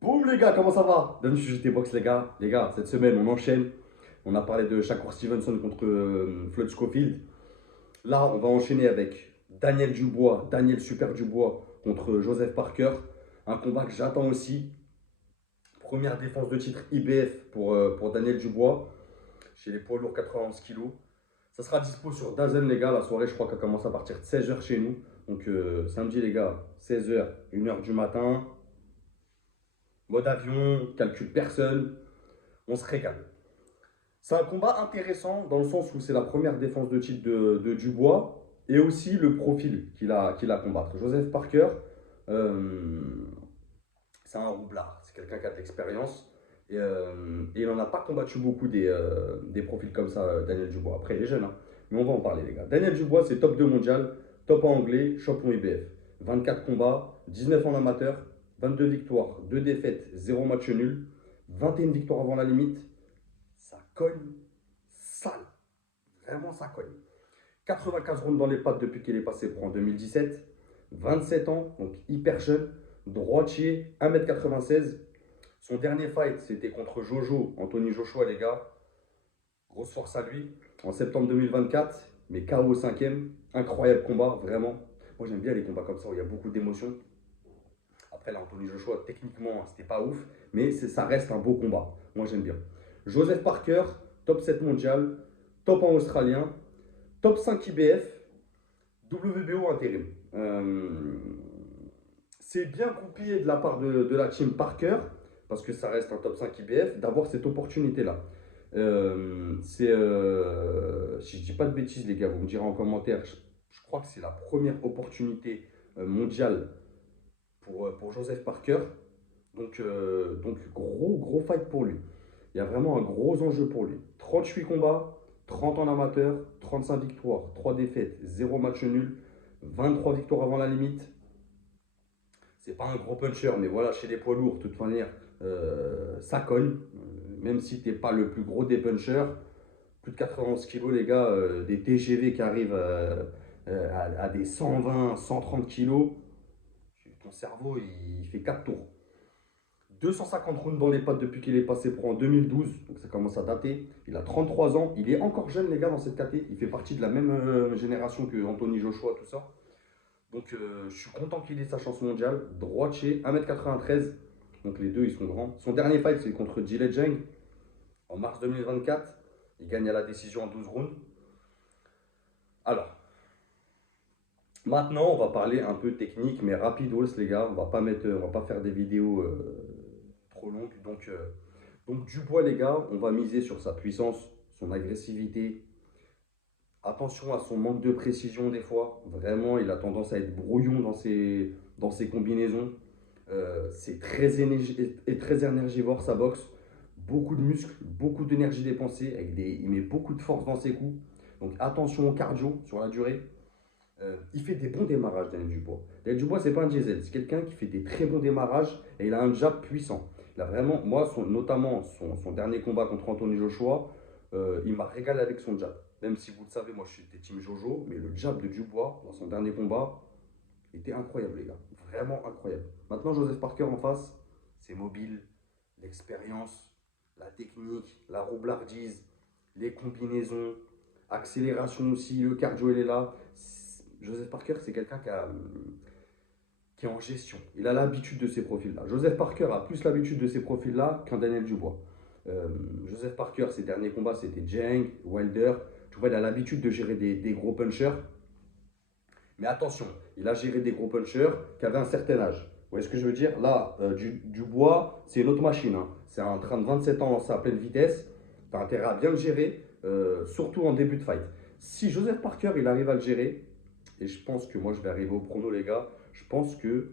Boum les gars, comment ça va? Bienvenue sur GT Box les gars. Les gars, cette semaine on enchaîne. On a parlé de Shakur Stevenson contre Floyd Schofield. Là, on va enchaîner avec Daniel Dubois, Daniel Super Dubois contre Joseph Parker. Un combat que j'attends aussi. Première défense de titre IBF pour Daniel Dubois chez les poids lourds 91 kilos. Ça sera dispo sur Dazen les gars. La soirée, je crois qu'elle commence à partir de 16h chez nous. Donc samedi les gars, 16h, 1h du matin. Mode avion, calcul personne. On se régale. C'est un combat intéressant dans le sens où c'est la première défense de titre de Dubois et aussi le profil qu'il a à combattre. Joseph Parker, euh, c'est un roublard, c'est quelqu'un qui a de l'expérience et il n'en a pas combattu beaucoup des profils comme ça, Daniel Dubois. Après, il est jeune, hein, mais on va en parler, les gars. Daniel Dubois, c'est top 2 mondial, top en anglais, champion IBF. 24 combats, 19 en amateur, 22 victoires, 2 défaites, 0 match nul, 21 victoires avant la limite, ça cogne sale. Vraiment, ça cogne. 95 rounds dans les pattes depuis qu'il est passé pro en 2017. 27 ans, donc hyper jeune. Droitier, 1m96. Son dernier fight, c'était contre Jojo, Anthony Joshua, les gars. Grosse force à lui. En septembre 2024, mais KO au 5e. Incroyable combat, vraiment. Moi, j'aime bien les combats comme ça où il y a beaucoup d'émotions. Après, là, Anthony Joshua, techniquement, c'était pas ouf, mais ça reste un beau combat. Moi, j'aime bien. Joseph Parker, top 7 mondial, top en australien, top 5 IBF, WBO intérim. C'est bien goupillé de la part de la team Parker, parce que ça reste un top 5 IBF, d'avoir cette opportunité-là. Si je dis pas de bêtises, les gars, vous me direz en commentaire, je crois que c'est la première opportunité mondiale pour Joseph Parker. Donc gros fight pour lui. Il y a vraiment un gros enjeu pour lui. 38 combats, 30 en amateur, 35 victoires, 3 défaites, 0 match nul, 23 victoires avant la limite. C'est pas un gros puncher, mais voilà, chez les poids lourds, de toute manière, ça cogne. Même si t'es pas le plus gros des punchers, plus de 91 kilos, les gars, des TGV qui arrivent à des 120, 130 kilos, ton cerveau, il fait 4 tours. 250 rounds dans les pattes depuis qu'il est passé pro en 2012, donc ça commence à dater. Il a 33 ans, il est encore jeune les gars dans cette caté, il fait partie de la même génération que Anthony Joshua, tout ça. Donc je suis content qu'il ait sa chance mondiale. Droitier, 1m93, donc les deux ils sont grands. Son dernier fight c'est contre Jile Zhang en mars 2024. Il gagne à la décision en 12 rounds. Alors, maintenant on va parler un peu technique mais rapidos les gars. On va pas faire des vidéos trop longues. Donc Dubois, les gars, on va miser sur sa puissance, son agressivité. Attention à son manque de précision des fois. Vraiment, il a tendance à être brouillon dans ses combinaisons. C'est très énergivore sa boxe. Beaucoup de muscles, beaucoup d'énergie dépensée. Il met beaucoup de force dans ses coups. Donc attention au cardio sur la durée. Il fait des bons démarrages, Daniel Dubois. Daniel Dubois, c'est pas un diesel. C'est quelqu'un qui fait des très bons démarrages et il a un jab puissant. Il a vraiment, moi, notamment son dernier combat contre Anthony Joshua, il m'a régalé avec son jab. Même si vous le savez, moi je suis des team Jojo, mais le jab de Dubois dans son dernier combat était incroyable, les gars. Vraiment incroyable. Maintenant, Joseph Parker en face, c'est mobile, l'expérience, la technique, la roublardise, les combinaisons, accélération aussi, le cardio, il est là. Joseph Parker, c'est quelqu'un qui est en gestion. Il a l'habitude de ces profils-là. Joseph Parker a plus l'habitude de ces profils-là qu'un Daniel Dubois. Euh, Joseph Parker, ses derniers combats, c'était Jang, Wilder. Tu vois, il a l'habitude de gérer des gros punchers. Mais attention, il a géré des gros punchers qui avaient un certain âge. Vous voyez ce que je veux dire? Là, Dubois, c'est une autre machine, hein. C'est un train de 27 ans lancé à pleine vitesse. Tu as intérêt à bien le gérer, surtout en début de fight. Si Joseph Parker, il arrive à le gérer, et je pense que moi, je vais arriver au prono, les gars, je pense que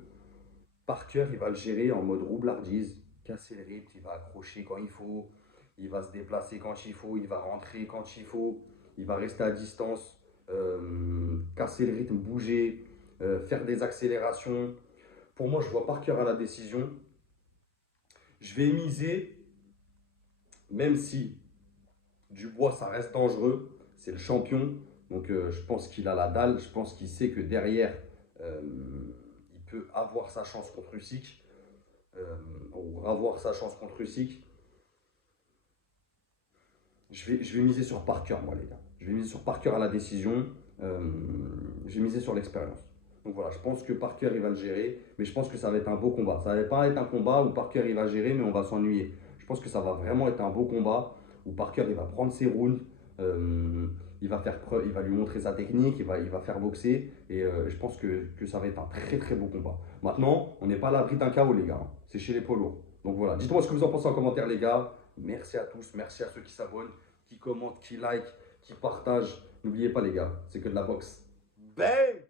Parker, il va le gérer en mode roublardise, casser le rythme, il va accrocher quand il faut, il va se déplacer quand il faut, il va rentrer quand il faut, il va rester à distance, casser le rythme, bouger, faire des accélérations. Pour moi, je vois Parker à la décision. Je vais miser, même si Dubois, ça reste dangereux, c'est le champion. Donc je pense qu'il a la dalle, je pense qu'il sait que derrière, il peut avoir sa chance contre Usyk. on va voir sa chance contre Usyk. Je vais miser sur Parker, moi, les gars. Je vais miser sur Parker à la décision. Euh, je vais miser sur l'expérience. Donc voilà, je pense que Parker, il va le gérer. Mais je pense que ça va être un beau combat. Ça va pas être un combat où Parker, il va gérer, mais on va s'ennuyer. Je pense que ça va vraiment être un beau combat où Parker, il va prendre ses rounds. euh, il va faire preuve, il va lui montrer sa technique, il va faire boxer. Et je pense que ça va être un très très beau combat. Maintenant, on n'est pas à l'abri d'un chaos, les gars, hein. C'est chez les poids lourds. Donc voilà, dites-moi ce que vous en pensez en commentaire, les gars. Merci à tous, merci à ceux qui s'abonnent, qui commente, qui like, qui partage. N'oubliez pas les gars, c'est que de la boxe. Bang!